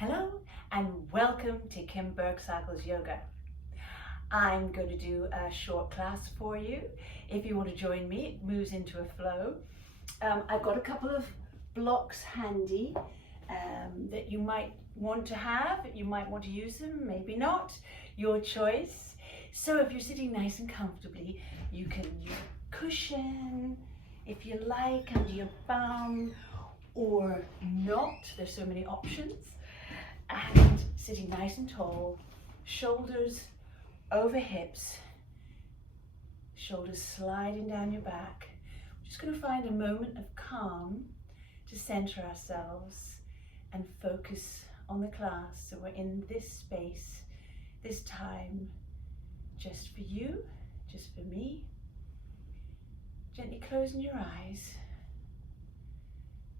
Hello and welcome to Kim Burke Cycles Yoga. I'm going to do a short class for you. If you want to join me, it moves into a flow. I've got a couple of blocks handy that you might want to have. You might want to use them, maybe not, your choice. So if you're sitting nice and comfortably, you can use a cushion, if you like, under your bum, or not. There's so many options. And sitting nice and tall, shoulders over hips, shoulders sliding down your back. We're just going to find a moment of calm to center ourselves and focus on the class. So we're in this space, this time, just for you, just for me. Gently closing your eyes,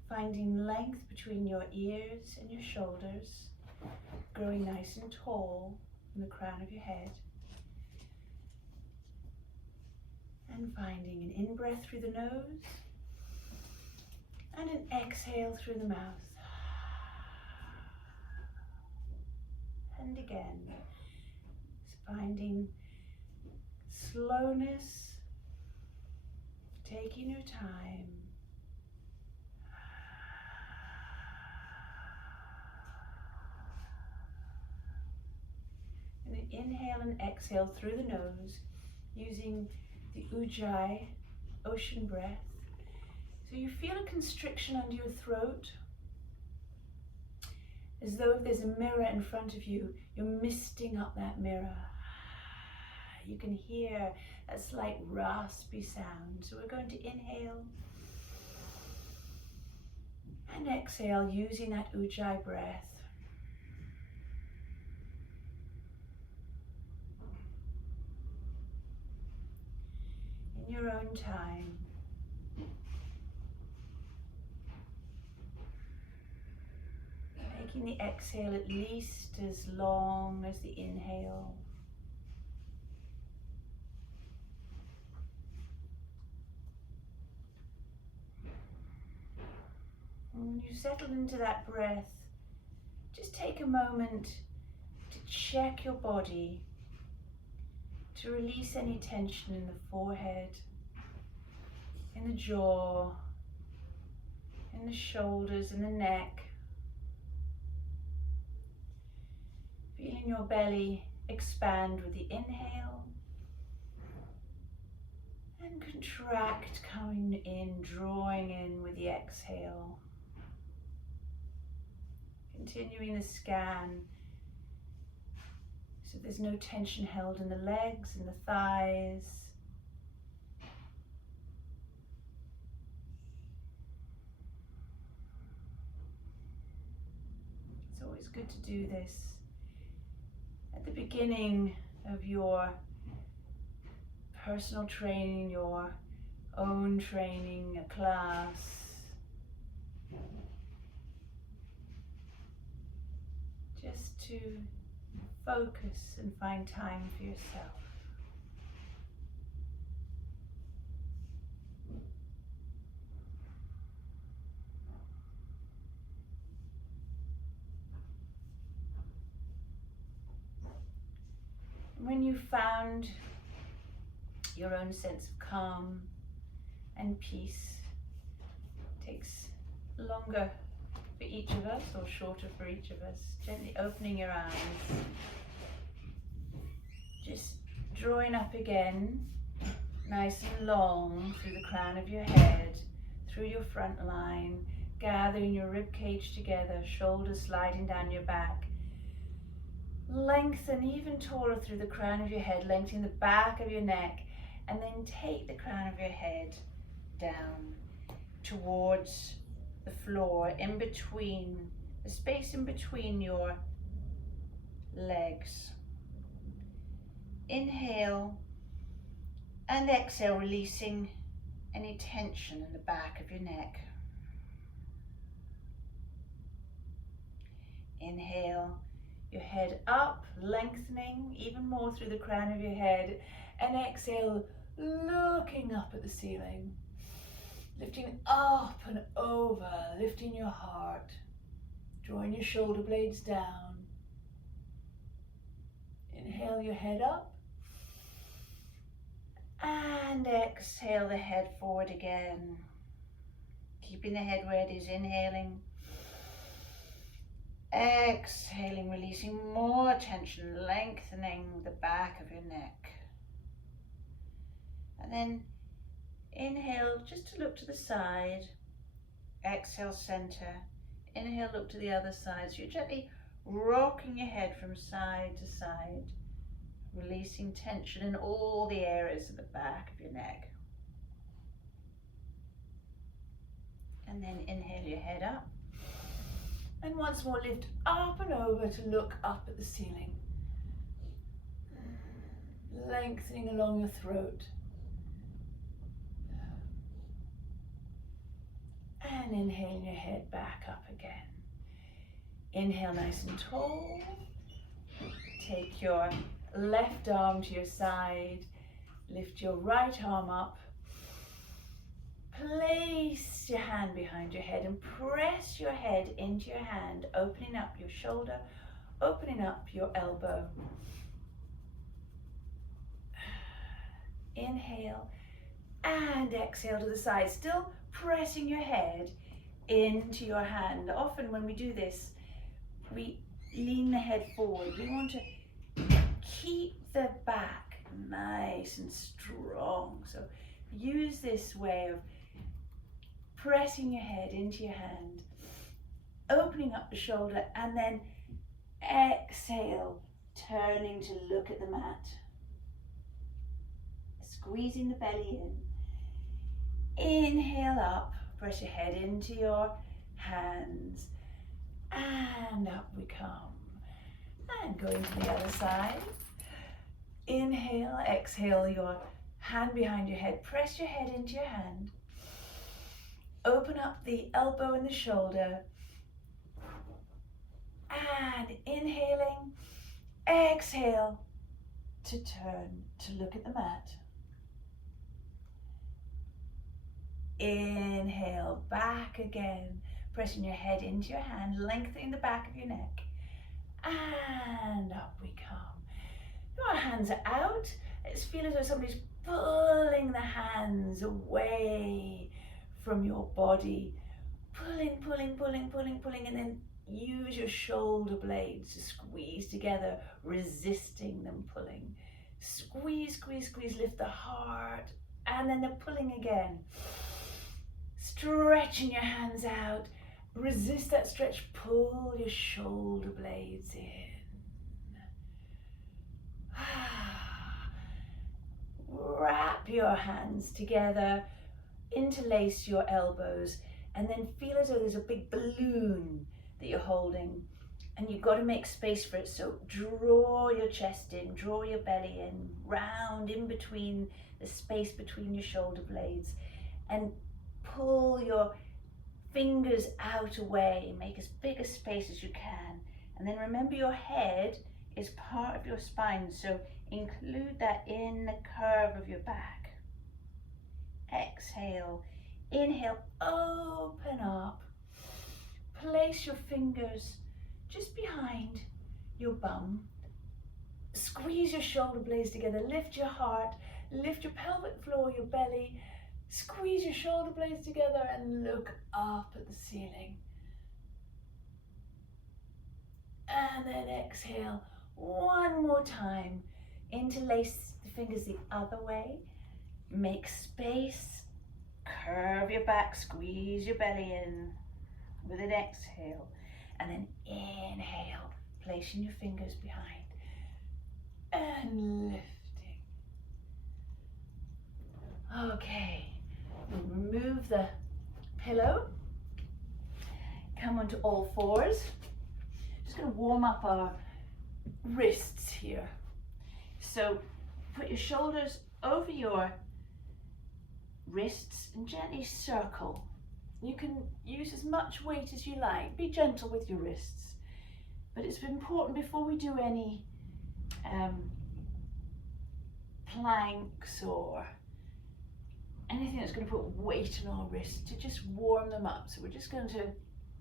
finding length between your ears and your shoulders, growing nice and tall from the crown of your head, and finding an in-breath through the nose and an exhale through the mouth. And again, finding slowness, taking your time. And then inhale and exhale through the nose using the Ujjayi ocean breath. So you feel a constriction under your throat, as though if there's a mirror in front of you, you're misting up that mirror. You can hear that slight raspy sound. So we're going to inhale and exhale using that Ujjayi breath. In your own time. Making the exhale at least as long as the inhale. And when you settle into that breath, just take a moment to check your body, to release any tension in the forehead, in the jaw, in the shoulders, in the neck. Feeling your belly expand with the inhale and contract coming in, drawing in with the exhale. Continuing the scan so there's no tension held in the legs and the thighs. It's always good to do this at the beginning of your personal training, your own training, a class. Just to focus and find time for yourself. When you've found your own sense of calm and peace, it takes longer for each of us or shorter for each of us. Gently opening your eyes, just drawing up again, nice and long through the crown of your head, through your front line, gathering your rib cage together, shoulders sliding down your back. Lengthen even taller through the crown of your head, lengthening the back of your neck, and then take the crown of your head down towards the floor, in between, the space in between your legs. Inhale and exhale, releasing any tension in the back of your neck. Inhale, your head up, lengthening even more through the crown of your head, and exhale, looking up at the ceiling. Lifting up and over, lifting your heart, drawing your shoulder blades down. Inhale your head up. And exhale the head forward again. Keeping the head where it is, inhaling. Exhaling, releasing more tension, lengthening the back of your neck. And then inhale just to look to the side. Exhale, center. Inhale, look to the other side. So you're gently rocking your head from side to side, releasing tension in all the areas of the back of your neck. And then inhale your head up. And once more lift up and over to look up at the ceiling. Lengthening along your throat. And inhaling your head back up again. Inhale nice and tall. Take your left arm to your side. Lift your right arm up. Place your hand behind your head and press your head into your hand, opening up your shoulder, opening up your elbow. Inhale and exhale to the side, still pressing your head into your hand. Often when we do this, we lean the head forward. We want to keep the back nice and strong. So use this way of pressing your head into your hand, opening up the shoulder, and then exhale, turning to look at the mat. Squeezing the belly in. Inhale up, press your head into your hands, and up we come. And going to the other side. Inhale, exhale your hand behind your head, press your head into your hand. Open up the elbow and the shoulder. And inhaling, exhale to turn to look at the mat. Inhale, back again, pressing your head into your hand, lengthening the back of your neck. And up we come. Your hands are out. Let's feel as though somebody's pulling the hands away from your body. Pulling, pulling, pulling, pulling, pulling, and then use your shoulder blades to squeeze together, resisting them pulling. Squeeze, squeeze, squeeze, lift the heart, and then the pulling again. Stretching your hands out, resist that stretch, pull your shoulder blades in. Wrap your hands together, interlace your elbows, and then feel as though there's a big balloon that you're holding, and you've got to make space for it. So draw your chest in, draw your belly in, round in between the space between your shoulder blades, and pull your fingers out away, make as big a space as you can. And then remember, your head is part of your spine, so include that in the curve of your back. Exhale, inhale, open up. Place your fingers just behind your bum. Squeeze your shoulder blades together, lift your heart, lift your pelvic floor, your belly. Squeeze your shoulder blades together and look up at the ceiling. And then exhale one more time. Interlace the fingers the other way. Make space. Curve your back. Squeeze your belly in with an exhale. And then inhale, placing your fingers behind. And lifting. Okay. Remove the pillow, come onto all fours. Just going to warm up our wrists here. So put your shoulders over your wrists and gently circle. You can use as much weight as you like. Be gentle with your wrists. But it's important before we do any planks or anything that's going to put weight on our wrists, to just warm them up. So we're just going to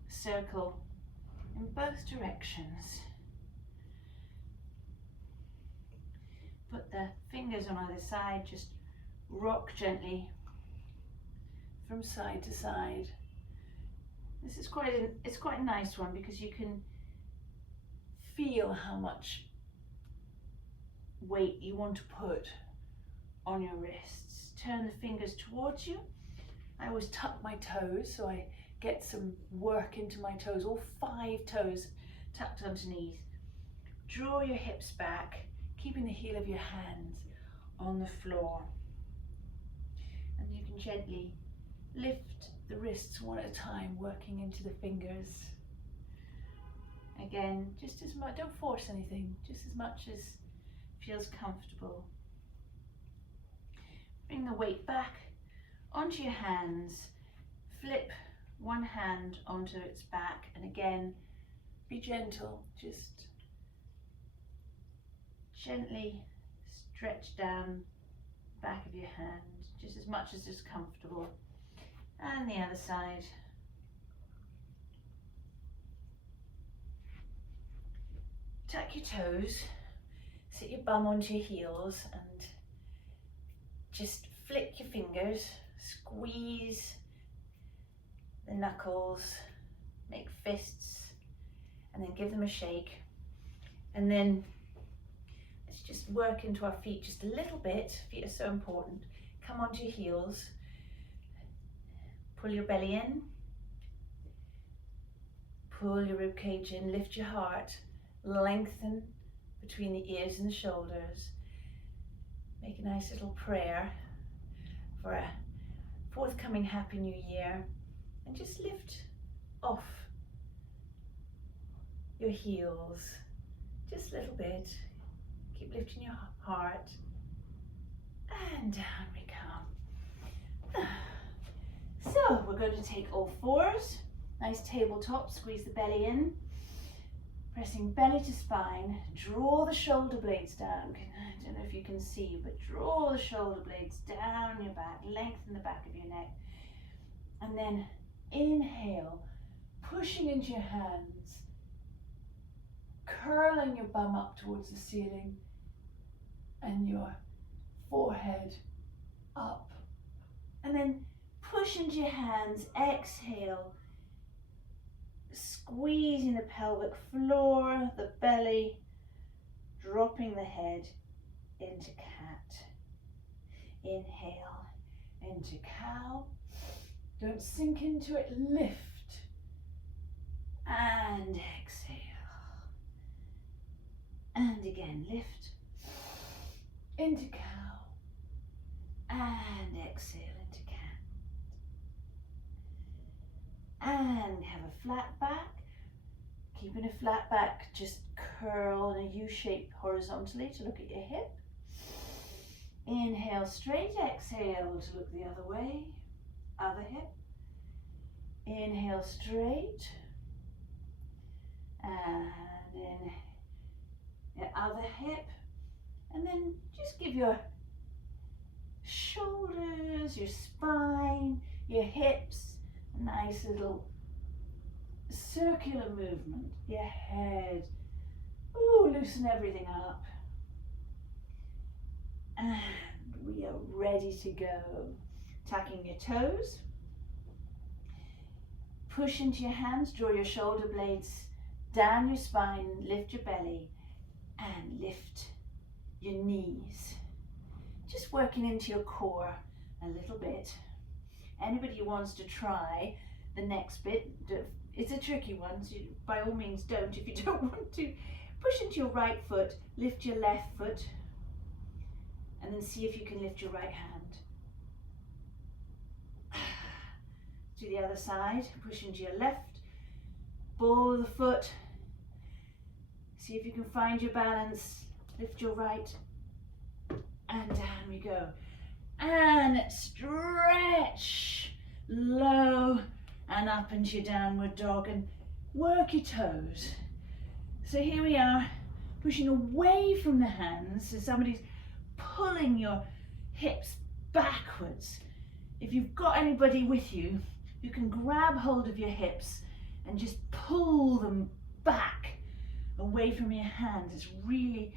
circle in both directions. Put the fingers on either side, just rock gently from side to side. This is it's quite a nice one because you can feel how much weight you want to put on your wrists. Turn the fingers towards you. I always tuck my toes so I get some work into my toes, all 5 toes tucked underneath. Draw your hips back, keeping the heel of your hands on the floor. And you can gently lift the wrists one at a time, working into the fingers. Again, just as much, don't force anything, just as much as feels comfortable. Bring the weight back onto your hands, flip one hand onto its back, and again, be gentle, just gently stretch down the back of your hand, just as much as is comfortable. And the other side. Tuck your toes, sit your bum onto your heels, and just flick your fingers, squeeze the knuckles, make fists, and then give them a shake. And then let's just work into our feet just a little bit. Feet are so important. Come onto your heels, pull your belly in, pull your rib cage in, lift your heart, lengthen between the ears and the shoulders. Make a nice little prayer for a forthcoming happy new year, and just lift off your heels just a little bit. Keep lifting your heart, and down we come. So we're going to take all 4s, nice tabletop, squeeze the belly in, pressing belly to spine, draw the shoulder blades down. I don't know if you can see, but draw the shoulder blades down your back, lengthen the back of your neck, and then inhale, pushing into your hands, curling your bum up towards the ceiling and your forehead up, and then push into your hands, exhale, squeezing the pelvic floor, the belly, dropping the head into cat. Inhale into cow. Don't sink into it, lift. And exhale. And again, lift. Into cow. And exhale into cat. And have a flat back. Keeping a flat back, just curl in a U shape horizontally to look at your hip. Inhale straight, exhale to look the other way, other hip. Inhale straight, and in the other hip. And then just give your shoulders, your spine, your hips a nice little circular movement. Your head, ooh, loosen everything up. And we are ready to go. Tucking your toes. Push into your hands, draw your shoulder blades down your spine, lift your belly, and lift your knees. Just working into your core a little bit. Anybody who wants to try the next bit, it's a tricky one, so by all means don't if you don't want to. Push into your right foot, lift your left foot, and then see if you can lift your right hand. To the other side, push into your left, ball of the foot, see if you can find your balance, lift your right, and down we go. And stretch, low, and up into your downward dog, and work your toes. So here we are, pushing away from the hands, so somebody's pulling your hips backwards. If you've got anybody with you, you can grab hold of your hips and just pull them back away from your hands is really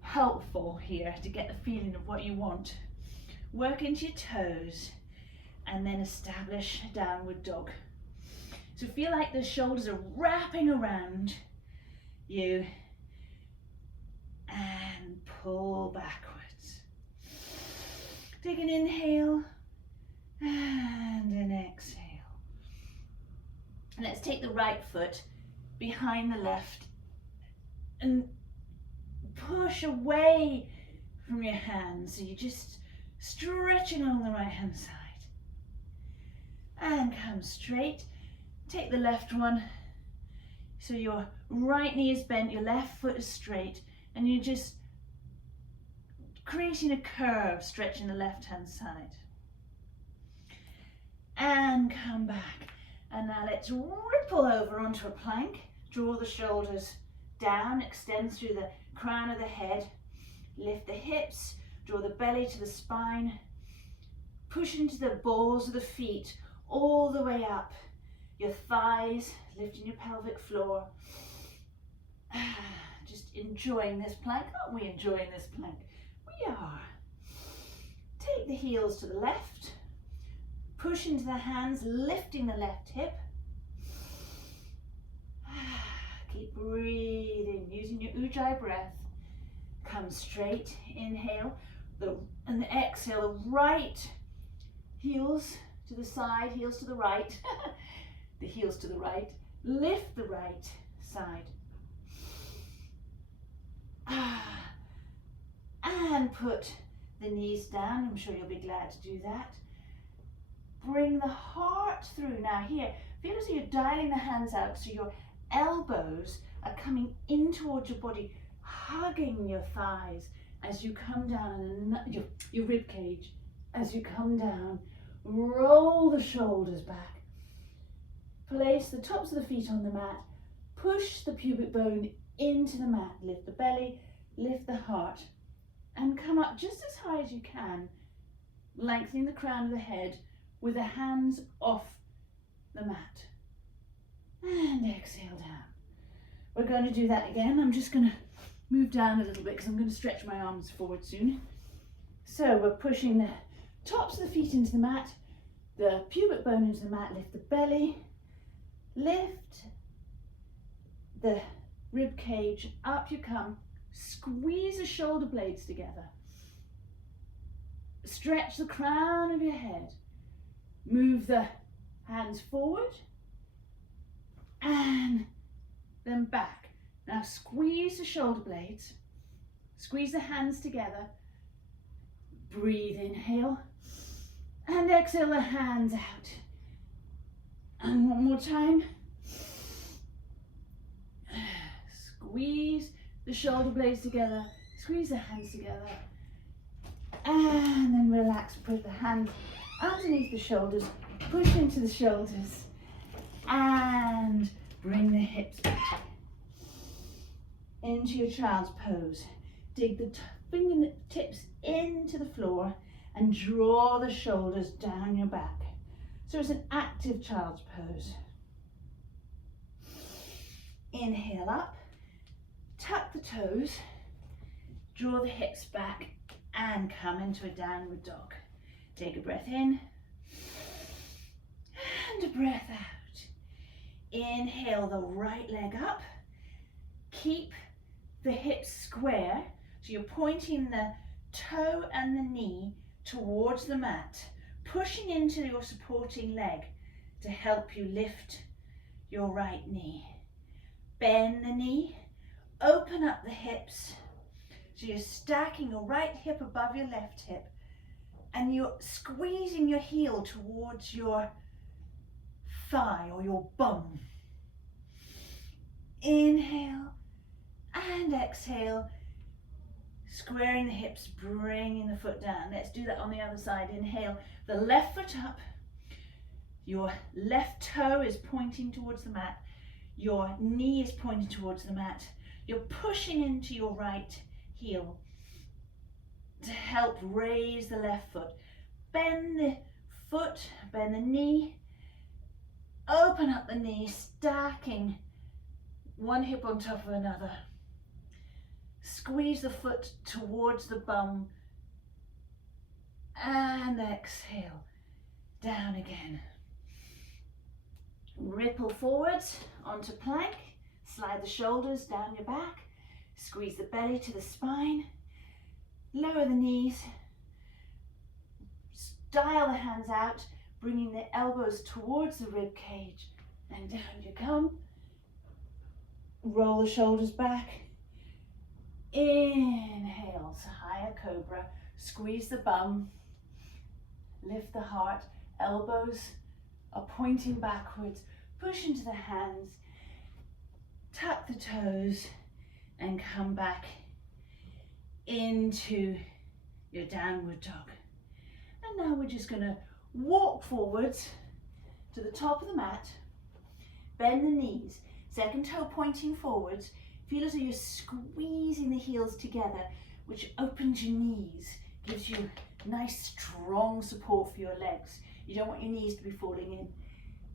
helpful here to get the feeling of what you want. Work into your toes and then establish downward dog. So feel like the shoulders are wrapping around you and pull backwards. Take an inhale and an exhale. And let's take the right foot behind the left and push away from your hands. So you're just stretching along the right hand side. And come straight. Take the left one. So your right knee is bent, your left foot is straight, and you're just creating a curve, stretching the left hand side. And come back. And now let's ripple over onto a plank. Draw the shoulders down, extend through the crown of the head. Lift the hips, draw the belly to the spine. Push into the balls of the feet all the way up. Your thighs, lifting your pelvic floor. Just enjoying this plank. Aren't we enjoying this plank? We are. Take the heels to the left. Push into the hands, lifting the left hip. Keep breathing, using your ujjayi breath. Come straight, inhale, and exhale, the right heels to the side, heels to the right. The heels to the right. Lift the right side. And put the knees down. I'm sure you'll be glad to do that. Bring the heart through. Now here, feel as though you're dialing the hands out so your elbows are coming in towards your body, hugging your thighs as you come down, and your rib cage. As you come down, roll the shoulders back. Place the tops of the feet on the mat. Push the pubic bone into the mat. Lift the belly, lift the heart, and come up just as high as you can, lengthening the crown of the head with the hands off the mat. And exhale down. We're going to do that again. I'm just going to move down a little bit because I'm going to stretch my arms forward soon. So we're pushing the tops of the feet into the mat, the pubic bone into the mat, lift the belly, lift the rib cage, up you come, squeeze the shoulder blades together, stretch the crown of your head, move the hands forward and then back. Now squeeze the shoulder blades, squeeze the hands together, breathe, inhale, and exhale the hands out. And one more time. Squeeze the shoulder blades together, squeeze the hands together, and then relax, put the hands underneath the shoulders, push into the shoulders, and bring the hips back into your child's pose. Dig the fingertips into the floor and draw the shoulders down your back. So it's an active child's pose. Inhale up, tuck the toes, draw the hips back, and come into a downward dog. Take a breath in and a breath out. Inhale the right leg up. Keep the hips square, so you're pointing the toe and the knee towards the mat, pushing into your supporting leg to help you lift your right knee. Bend the knee, open up the hips, so you're stacking your right hip above your left hip, and you're squeezing your heel towards your thigh or your bum. Inhale and exhale, squaring the hips, bringing the foot down. Let's do that on the other side. Inhale, the left foot up, your left toe is pointing towards the mat, your knee is pointing towards the mat, you're pushing into your right heel to help raise the left foot. Bend the foot, bend the knee, open up the knee, stacking one hip on top of another. Squeeze the foot towards the bum and exhale, down again. Ripple forwards onto plank, slide the shoulders down your back, squeeze the belly to the spine, lower the knees, dial the hands out, bringing the elbows towards the rib cage, and down you come. Roll the shoulders back. Inhale to higher cobra, squeeze the bum, lift the heart, elbows are pointing backwards, push into the hands, tuck the toes, and come back into your downward dog. And now we're just going to walk forwards to the top of the mat, bend the knees, second toe pointing forwards, feel as though you're squeezing the heels together, which opens your knees, gives you nice strong support for your legs. You don't want your knees to be falling in.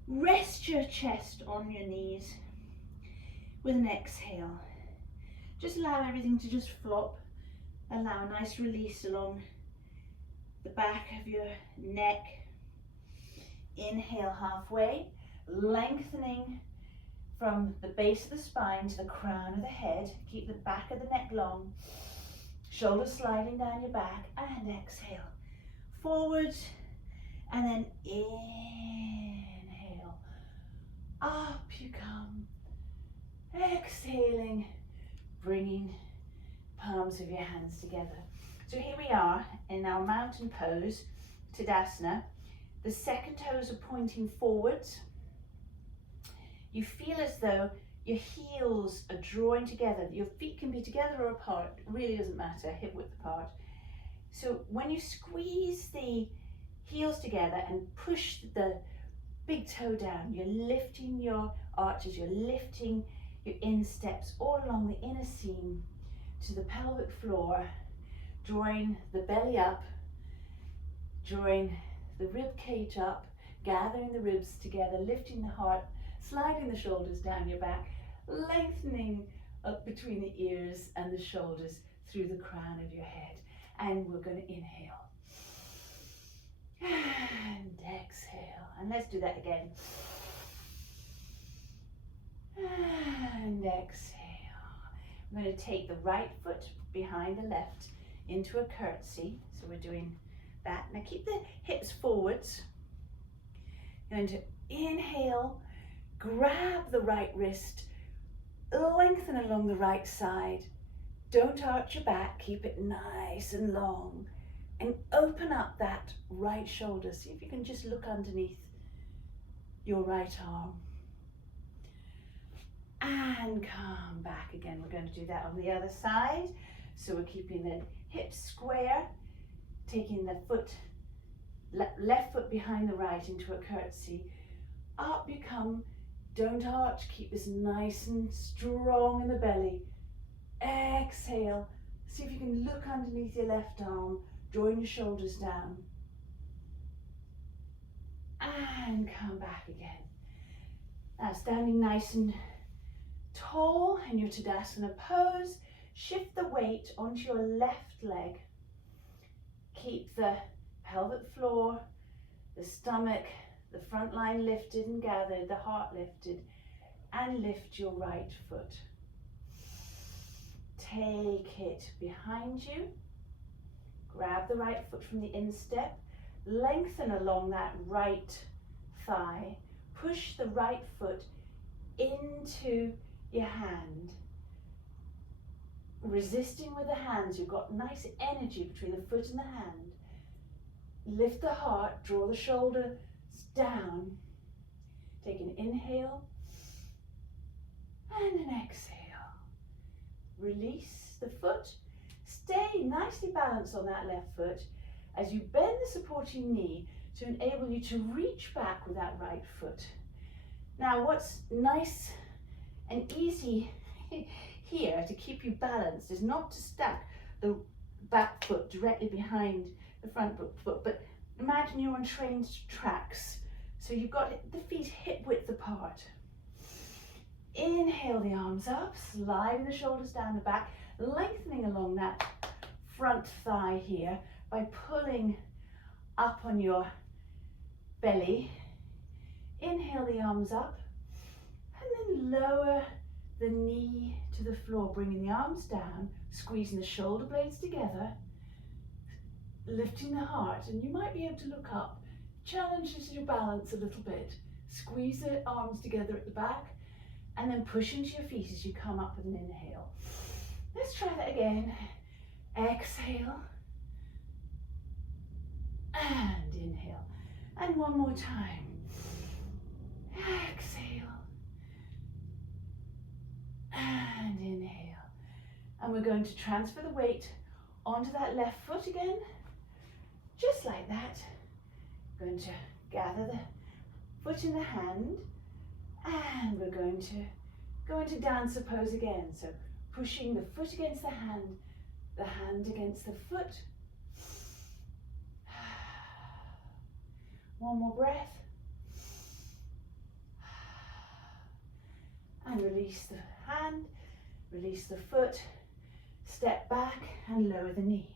Rest your chest on your knees with an exhale. Just allow everything to just flop. Allow a nice release along the back of your neck. Inhale halfway, lengthening from the base of the spine to the crown of the head. Keep the back of the neck long. Shoulders sliding down your back, and exhale. Forward, and then inhale. Up you come. Exhaling, bringing palms of your hands together. So here we are in our mountain pose, Tadasana. The second toes are pointing forwards. You feel as though your heels are drawing together. Your feet can be together or apart, it really doesn't matter, hip width apart. So when you squeeze the heels together and push the big toe down, you're lifting your arches, you're lifting your insteps all along the inner seam to the pelvic floor, drawing the belly up, drawing the rib cage up, gathering the ribs together, lifting the heart, sliding the shoulders down your back, lengthening up between the ears and the shoulders through the crown of your head. And we're going to inhale and exhale, and let's do that again. And exhale. I'm going to take the right foot behind the left into a curtsy. So we're doing that. Now keep the hips forwards. You're going to inhale, grab the right wrist, lengthen along the right side. Don't arch your back, keep it nice and long. And open up that right shoulder. See if you can just look underneath your right arm. And come back again. We're going to do that on the other side. So we're keeping the hips square, taking the foot, left foot behind the right into a curtsy. Up you come, don't arch, keep this nice and strong in the belly. Exhale, see if you can look underneath your left arm, drawing your shoulders down. And come back again. Now standing nice and tall in your Tadasana pose, shift the weight onto your left leg. Keep the pelvic floor, the stomach, the front line lifted and gathered, the heart lifted, and lift your right foot. Take it behind you, grab the right foot from the instep, lengthen along that right thigh, push the right foot into your hand, resisting with the hands. You've got nice energy between the foot and the hand. Lift the heart, draw the shoulders down. Take an inhale and an exhale. Release the foot. Stay nicely balanced on that left foot as you bend the supporting knee to enable you to reach back with that right foot. Now what's nice and easy here to keep you balanced is not to stack the back foot directly behind the front foot, but imagine you're on train tracks. So you've got the feet hip width apart. Inhale the arms up, sliding the shoulders down the back, lengthening along that front thigh here by pulling up on your belly. Inhale the arms up, and then lower the knee to the floor, bringing the arms down, squeezing the shoulder blades together, lifting the heart, and you might be able to look up. Challenges your balance a little bit. Squeeze the arms together at the back, and then push into your feet as you come up with an inhale. Let's try that again. Exhale, and inhale. And one more time. Exhale, and inhale. And we're going to transfer the weight onto that left foot again, just like that. Going to gather the foot in the hand, and we're going to go into dancer pose again. So pushing the foot against the hand against the foot. One more breath. And release the hand, release the foot, step back and lower the knee.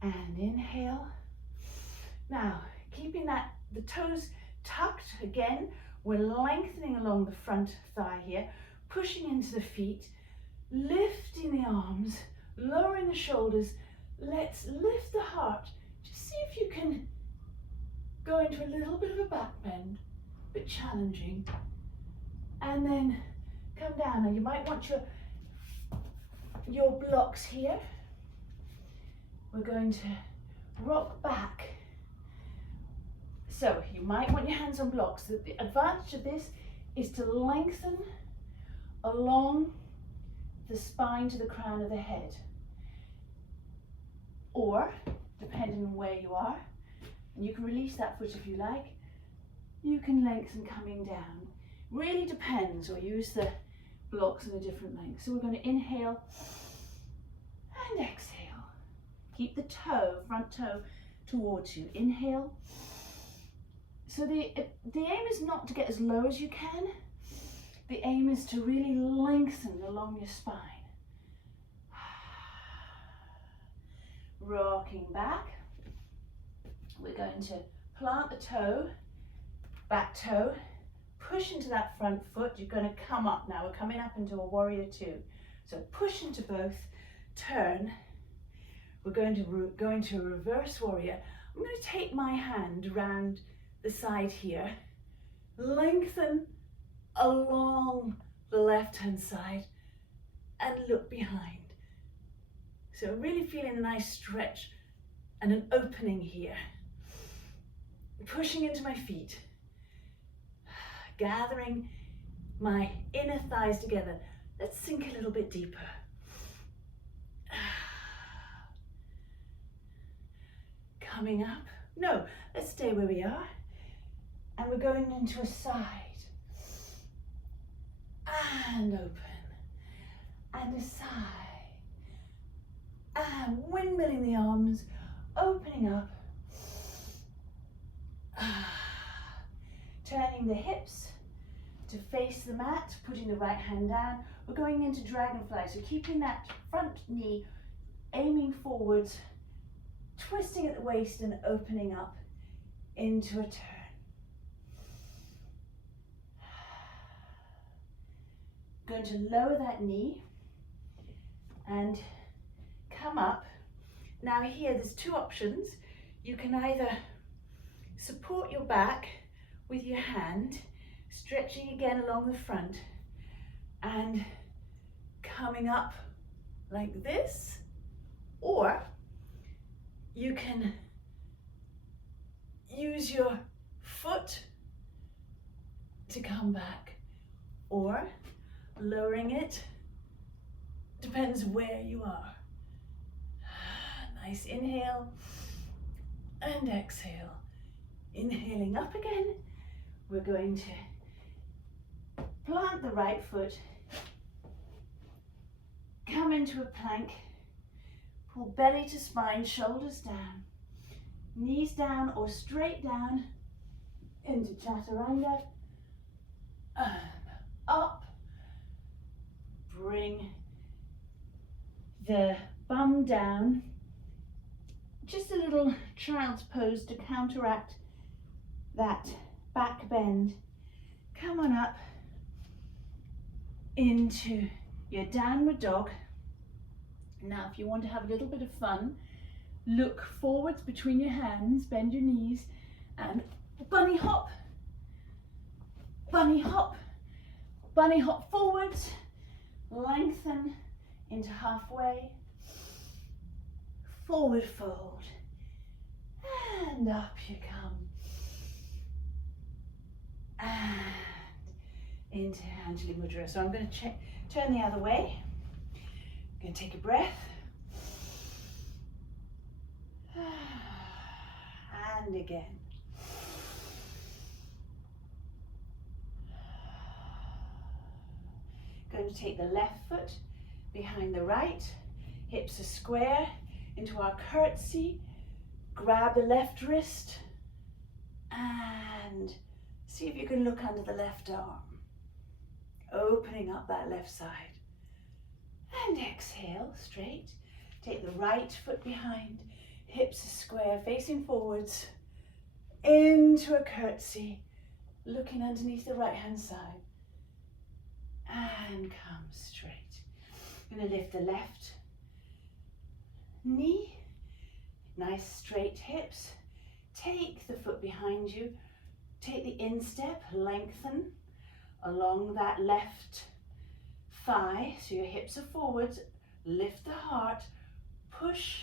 And inhale. Now, keeping the toes tucked again, we're lengthening along the front thigh here, pushing into the feet, lifting the arms, lowering the shoulders. Let's lift the heart. Just see if you can go into a little bit of a back bend, a bit challenging. And then come down. Now you might want your blocks here. We're going to rock back. So you might want your hands on blocks. The advantage of this is to lengthen along the spine to the crown of the head. Or, depending on where you are, and you can release that foot if you like, you can lengthen coming down. Really depends, or use the blocks in a different length. So we're going to inhale and exhale. Keep the toe, front toe towards you. Inhale. So the aim is not to get as low as you can. The aim is to really lengthen along your spine. Rocking back. We're going to plant the toe, back toe, push into that front foot. You're going to come up now. We're coming up into a warrior two. So push into both, turn. We're going to go into a reverse warrior. I'm going to take my hand around the side here, lengthen along the left-hand side and look behind. So really feeling a nice stretch and an opening here. Pushing into my feet. Gathering my inner thighs together. Let's sink a little bit deeper. Coming up. No, let's stay where we are. And we're going into a side. And open. And a side. And windmilling the arms, opening up. Turning the hips to face the mat, putting the right hand down. We're going into dragonfly, so keeping that front knee aiming forwards, twisting at the waist and opening up into a turn. Going to lower that knee and come up. Now here there's two options. You can either support your back with your hand, stretching again along the front and coming up like this, or you can use your foot to come back, or lowering it, depends where you are. Nice inhale and exhale. Inhaling up again. We're going to plant the right foot, come into a plank, pull belly to spine, shoulders down, knees down or straight down into chaturanga, and up. Bring the bum down. Just a little child's pose to counteract that back bend. Come on up into your downward dog. Now, if you want to have a little bit of fun, look forwards between your hands, bend your knees, and bunny hop, bunny hop, bunny hop forwards, lengthen into halfway, forward fold, and up you come, and into Anjali Mudra. So I'm going to turn the other way. I'm going to take a breath. And again. Going to take the left foot behind the right, hips are square, into our curtsy. Grab the left wrist and see if you can look under the left arm, opening up that left side. And exhale, straight. Take the right foot behind, hips are square, facing forwards, into a curtsy, looking underneath the right hand side. And come straight. I'm going to lift the left knee, nice straight hips. Take the foot behind you, take the instep, lengthen along that left thigh, so your hips are forwards, lift the heart, push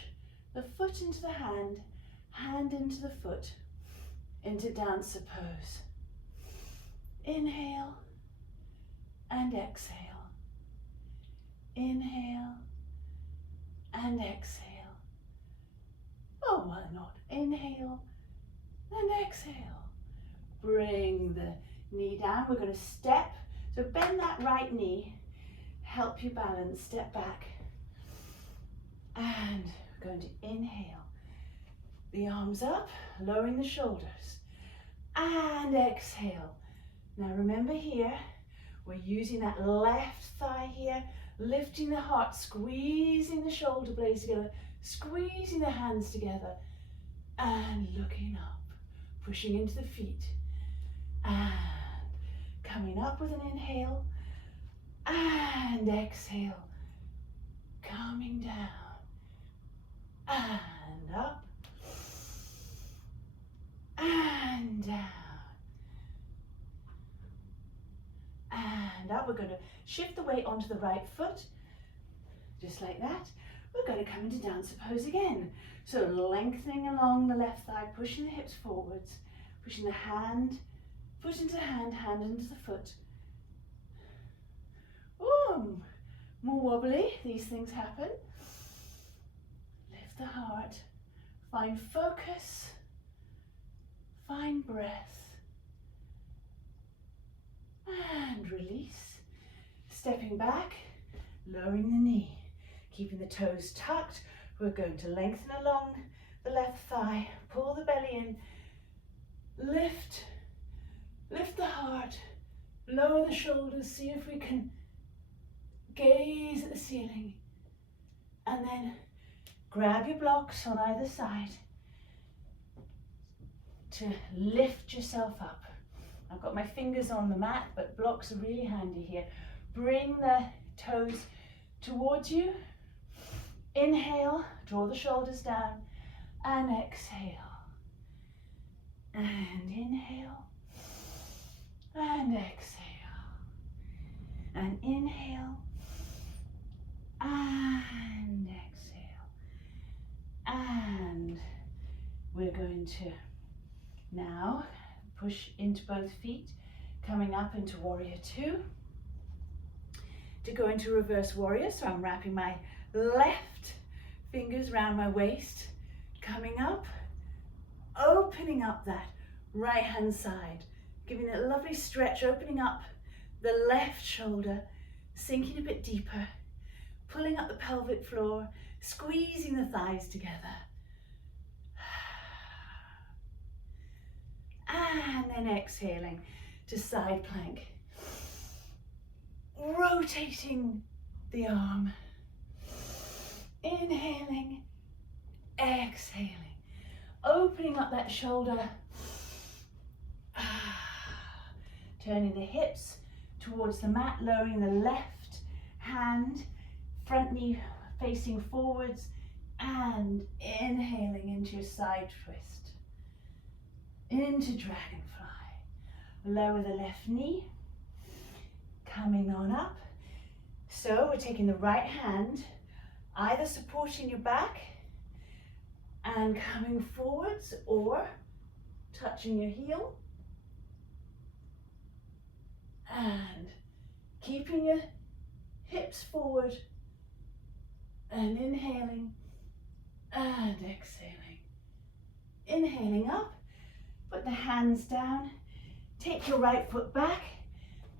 the foot into the hand, hand into the foot, into dancer pose. Inhale and exhale. Inhale and exhale. Oh, why not? Inhale and exhale. Bring the knee down. We're going to step. So bend that right knee. Help you balance. Step back. And we're going to inhale. The arms up, lowering the shoulders. And exhale. Now remember here, we're using that left thigh here, lifting the heart, squeezing the shoulder blades together, squeezing the hands together, and looking up, pushing into the feet, and coming up with an inhale, and exhale, coming down, and up, and down, and up. We're going to shift the weight onto the right foot, just like that. We're going to come into dancer pose again. So lengthening along the left thigh, pushing the hips forwards, pushing the hand, foot into hand, hand into the foot. Ooh, more wobbly, these things happen. Lift the heart, find focus, find breath, and release. Stepping back, lowering the knee, keeping the toes tucked. We're going to lengthen along the left thigh, pull the belly in, lift the heart, lower the shoulders, see if we can gaze at the ceiling, and then grab your blocks on either side to lift yourself up. I've got my fingers on the mat, but blocks are really handy here. Bring the toes towards you. Inhale, draw the shoulders down, and exhale. And inhale, and exhale. And inhale, and exhale. And we're going to now push into both feet, coming up into warrior two. To go into reverse warrior, so I'm wrapping my left fingers around my waist, coming up, opening up that right hand side, giving it a lovely stretch, opening up the left shoulder, sinking a bit deeper, pulling up the pelvic floor, squeezing the thighs together. And then exhaling to side plank. rotating the arm. Inhaling, exhaling. Opening up that shoulder. Turning the hips towards the mat, lowering the left hand, front knee facing forwards, and inhaling into your side twist. Into dragonfly. Lower the left knee, coming on up. So we're taking the right hand, either supporting your back and coming forwards, or touching your heel and keeping your hips forward and inhaling and exhaling. Inhaling up, put the hands down, take your right foot back,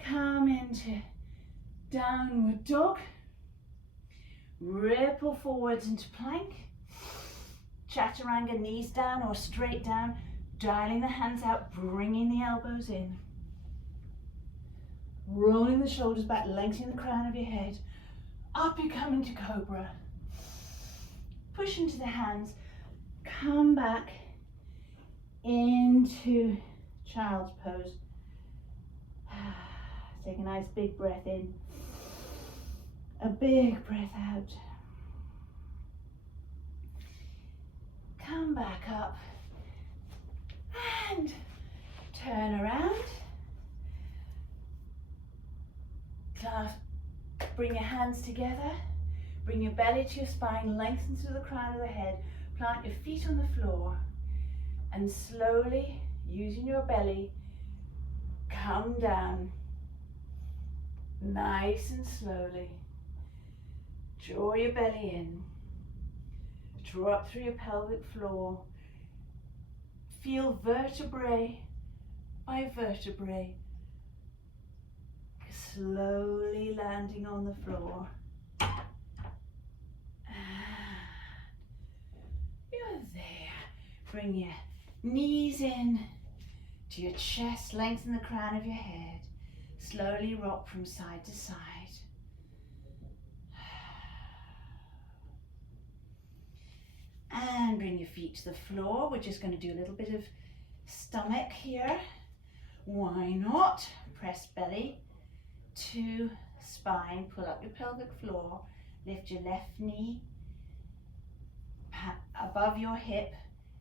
come into downward dog, ripple forwards into plank, chaturanga, knees down or straight down, dialing the hands out, bringing the elbows in, rolling the shoulders back, lengthening the crown of your head, up you come into cobra, push into the hands, come back into child's pose. Take a nice big breath in, a big breath out. Come back up and turn around. Bring your hands together, bring your belly to your spine, lengthen through the crown of the head, plant your feet on the floor, and slowly, using your belly, come down, nice and slowly. Draw your belly in, draw up through your pelvic floor, feel vertebrae by vertebrae, slowly landing on the floor. And you're there. Bring your knees in to your chest, lengthen the crown of your head. Slowly rock from side to side. And bring your feet to the floor. We're just going to do a little bit of stomach here. Why not? Press belly to spine, pull up your pelvic floor, lift your left knee above your hip,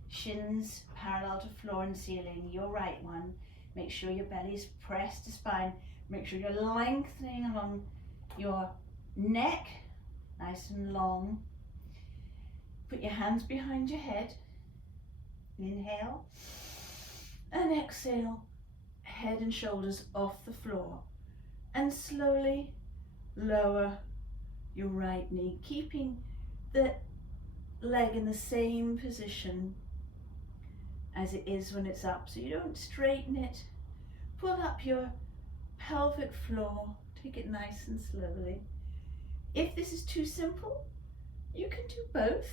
shins parallel to floor and ceiling, your right one. Make sure your belly is pressed to spine. Make sure you're lengthening along your neck, nice and long. Put your hands behind your head. Inhale and exhale, head and shoulders off the floor. And slowly lower your right knee, keeping the leg in the same position as it is when it's up, so you don't straighten it. Pull up your pelvic floor, take it nice and slowly. If this is too simple, you can do both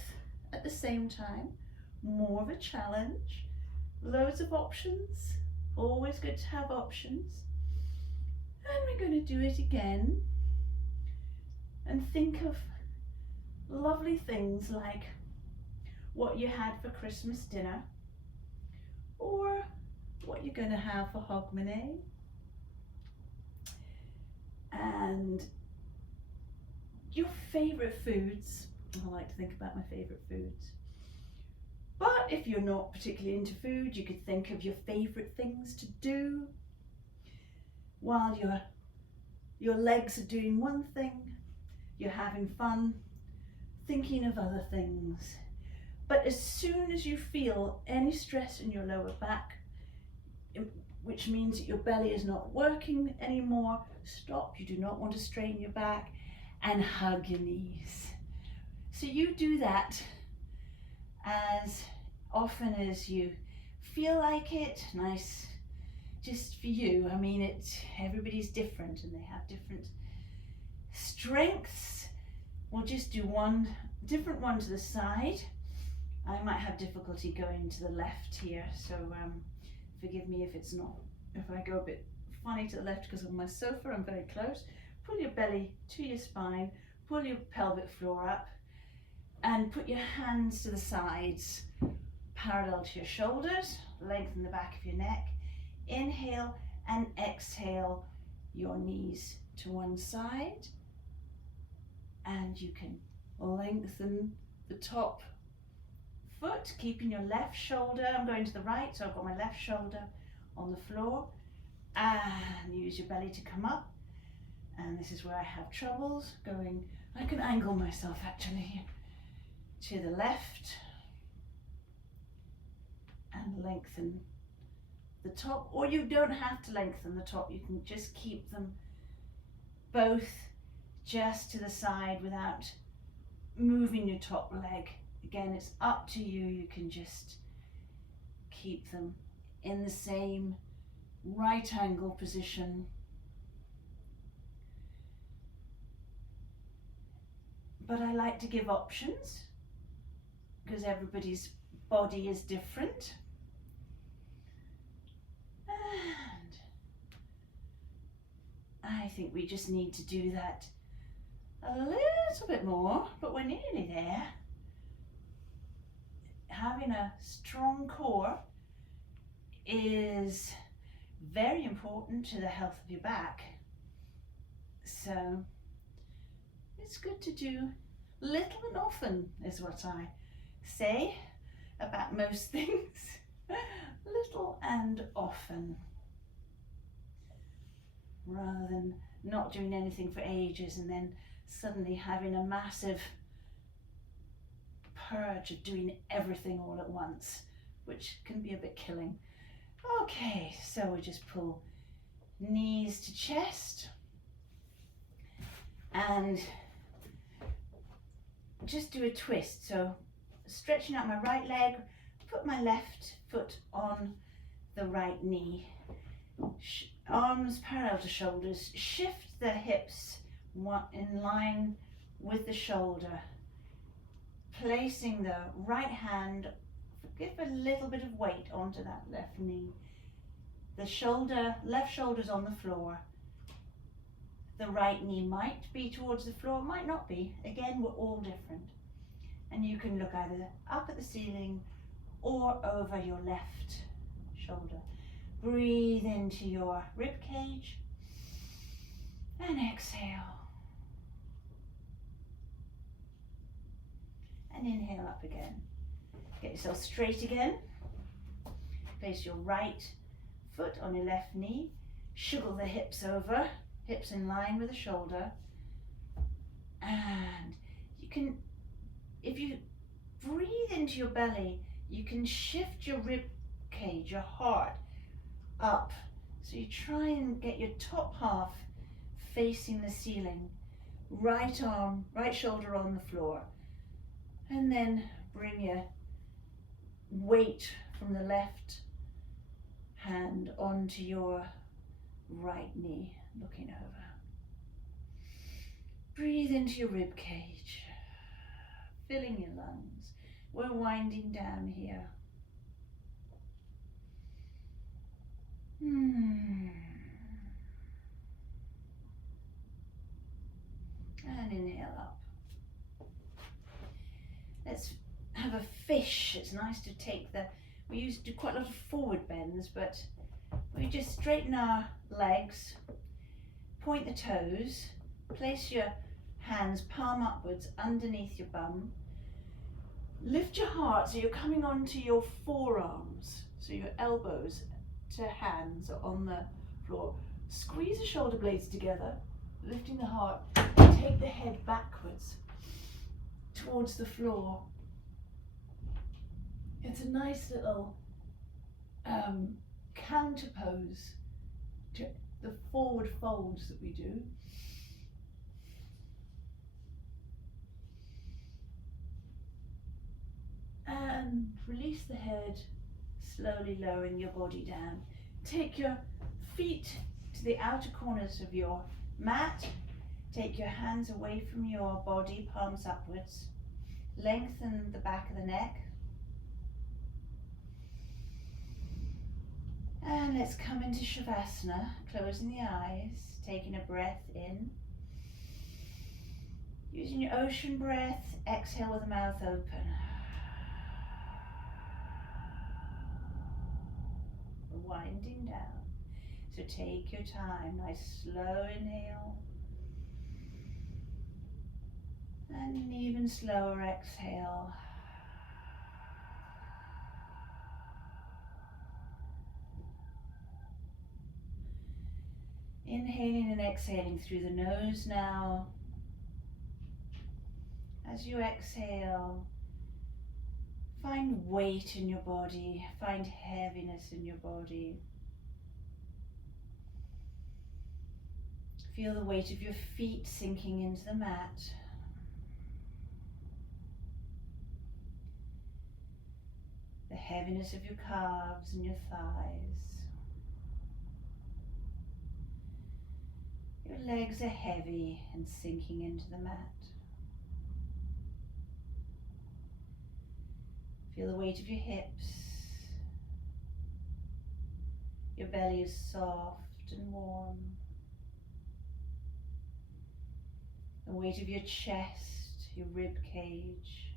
at the same time. More of a challenge, loads of options, always good to have options. And we're going to do it again and think of lovely things like what you had for Christmas dinner, or what you're going to have for Hogmanay, and your favourite foods. I like to think about my favourite foods. But if you're not particularly into food, you could think of your favourite things to do while your legs are doing one thing, you're having fun, thinking of other things. But as soon as you feel any stress in your lower back, which means that your belly is not working anymore, stop. You do not want to strain your back, and hug your knees. So you do that as often as you feel like it. Nice, just for you. I mean, everybody's different and they have different strengths. We'll just do one different one to the side. I might have difficulty going to the left here, so forgive me if I go a bit funny to the left because of my sofa. I'm very close. pull your belly to your spine, pull your pelvic floor up, and put your hands to the sides, parallel to your shoulders, lengthen the back of your neck. Inhale and exhale your knees to one side, and you can lengthen the top foot, keeping your left shoulder, I'm going to the right, so I've got my left shoulder on the floor, and use your belly to come up. And this is where I have troubles going. I can angle myself actually to the left and lengthen the top, or you don't have to lengthen the top, you can just keep them both just to the side without moving your top leg. Again, it's up to you, you can just keep them in the same right angle position. But I like to give options because everybody's body is different. And I think we just need to do that a little bit more, but we're nearly there. Having a strong core is very important to the health of your back. So it's good to do little and often, is what I say about most things. Little and often, rather than not doing anything for ages and then suddenly having a massive purge of doing everything all at once, which can be a bit killing. Okay, so we just pull knees to chest and just do a twist. So stretching out my right leg, put my left foot on the right knee, arms parallel to shoulders, shift the hips in line with the shoulder, placing the right hand, give a little bit of weight onto that left knee. The left shoulder's on the floor. The right knee might be towards the floor, might not be. Again, we're all different. And you can look either up at the ceiling or over your left shoulder. Breathe into your rib cage and exhale. And inhale up again. Get yourself straight again. Place your right foot on your left knee. Shuggle the hips over, hips in line with the shoulder. And you can, if you breathe into your belly, you can shift your rib cage, your heart, up. So you try and get your top half facing the ceiling. Right arm, right shoulder on the floor. And then bring your weight from the left hand onto your right knee, looking over. Breathe into your rib cage, filling your lungs. We're winding down here. And inhale up. Let's have a fish. It's nice to take we used to do quite a lot of forward bends, but we just straighten our legs, point the toes, place your hands palm upwards underneath your bum. Lift your heart so you're coming onto your forearms, so your elbows to hands are on the floor. Squeeze the shoulder blades together, lifting the heart, and take the head backwards towards the floor. It's a nice little counter pose to the forward folds that we do. And release the head, slowly lowering your body down. Take your feet to the outer corners of your mat. Take your hands away from your body, palms upwards. Lengthen the back of the neck. And let's come into Shavasana, closing the eyes, taking a breath in Using your ocean breath, exhale with the mouth open. Winding down. So take your time, nice slow inhale. And an even slower exhale. Inhaling and exhaling through the nose now. As you exhale, find weight in your body, find heaviness in your body. Feel the weight of your feet sinking into the mat. The heaviness of your calves and your thighs. Your legs are heavy and sinking into the mat. Feel the weight of your hips. Your belly is soft and warm. The weight of your chest, your rib cage.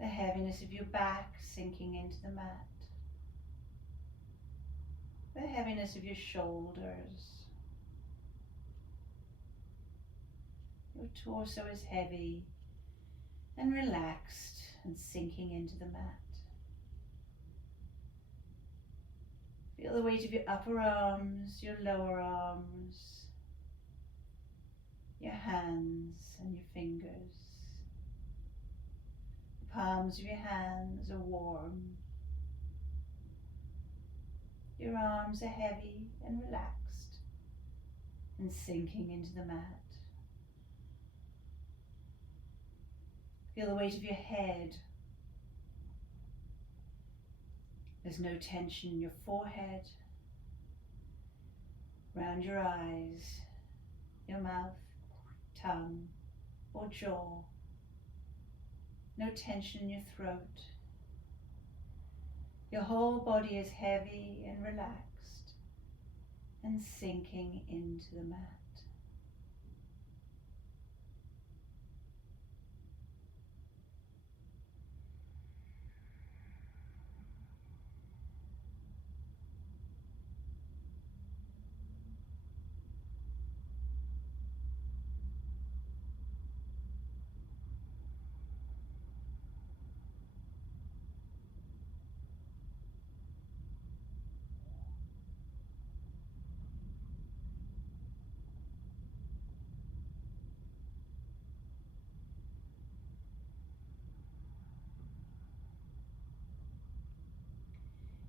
The heaviness of your back sinking into the mat. The heaviness of your shoulders. Your torso is heavy and relaxed and sinking into the mat. Feel the weight of your upper arms, your lower arms, your hands and your fingers. The palms of your hands are warm. Your arms are heavy and relaxed and sinking into the mat. Feel the weight of your head. There's no tension in your forehead, around your eyes, your mouth, tongue, or jaw. No tension in your throat. Your whole body is heavy and relaxed and sinking into the mat.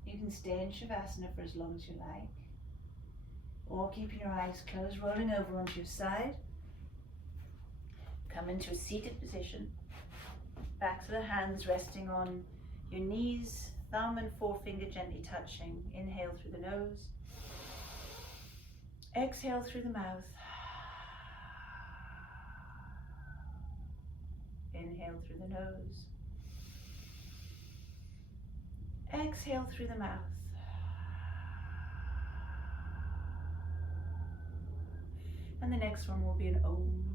You can stay in Shavasana for as long as you like, or keeping your eyes closed, rolling over onto your side. Come into a seated position, backs of the hands resting on your knees, thumb and forefinger gently touching. Inhale through the nose, exhale through the mouth. Inhale through the nose, exhale through the mouth. And the next one will be an Om.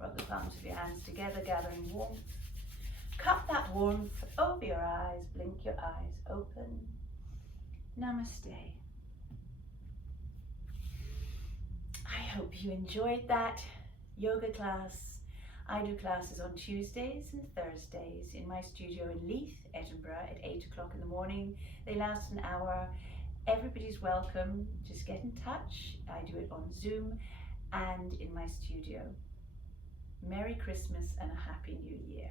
Rub the palms of your hands together, gathering warmth. Cup that warmth over your eyes, blink your eyes open. Namaste. I hope you enjoyed that yoga class. I do classes on Tuesdays and Thursdays in my studio in Leith, Edinburgh at 8 o'clock in the morning. They last an hour. Everybody's welcome. Just get in touch. I do it on Zoom and in my studio. Merry Christmas and a Happy New Year.